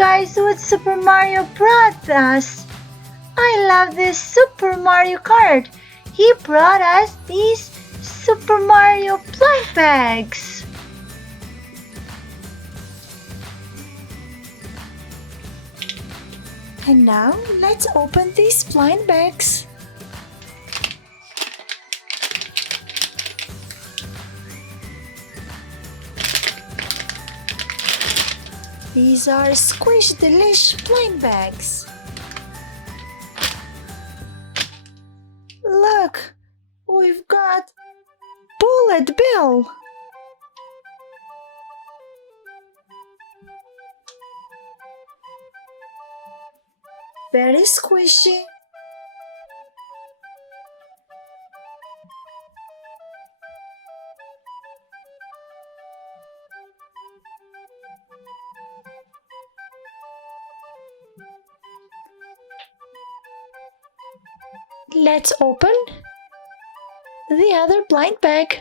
guys what Super Mario brought us. I love this Super Mario card. He brought us these Super Mario blind bags. And now let's open these blind bags. These are Squish Dee Lish blind bags. Look, we've got Bullet Bill. Very squishy. Let's open the other blind bag.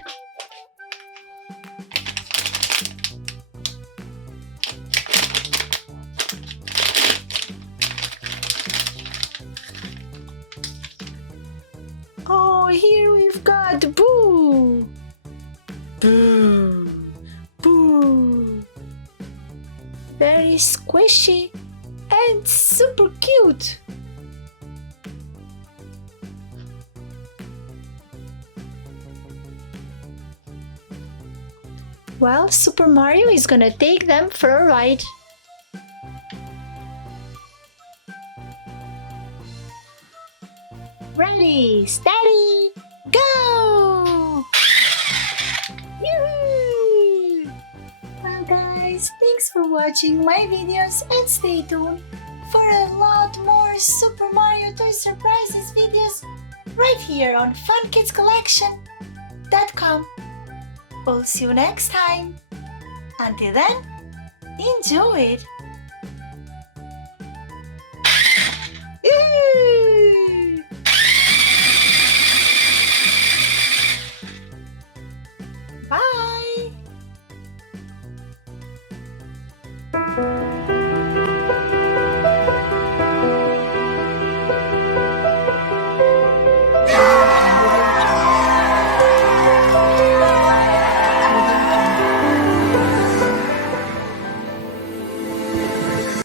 Oh, here we've got Boo! Boo! Boo! Very squishy and super cute! Well, Super Mario is gonna take them for a ride. Ready, steady, go! Yoo-hoo! Well guys, thanks for watching my videos and stay tuned for a lot more Super Mario Toy Surprises videos right here on FunKidsCollection.com. We'll see you next time. Until then, enjoy it! Yay! Bye!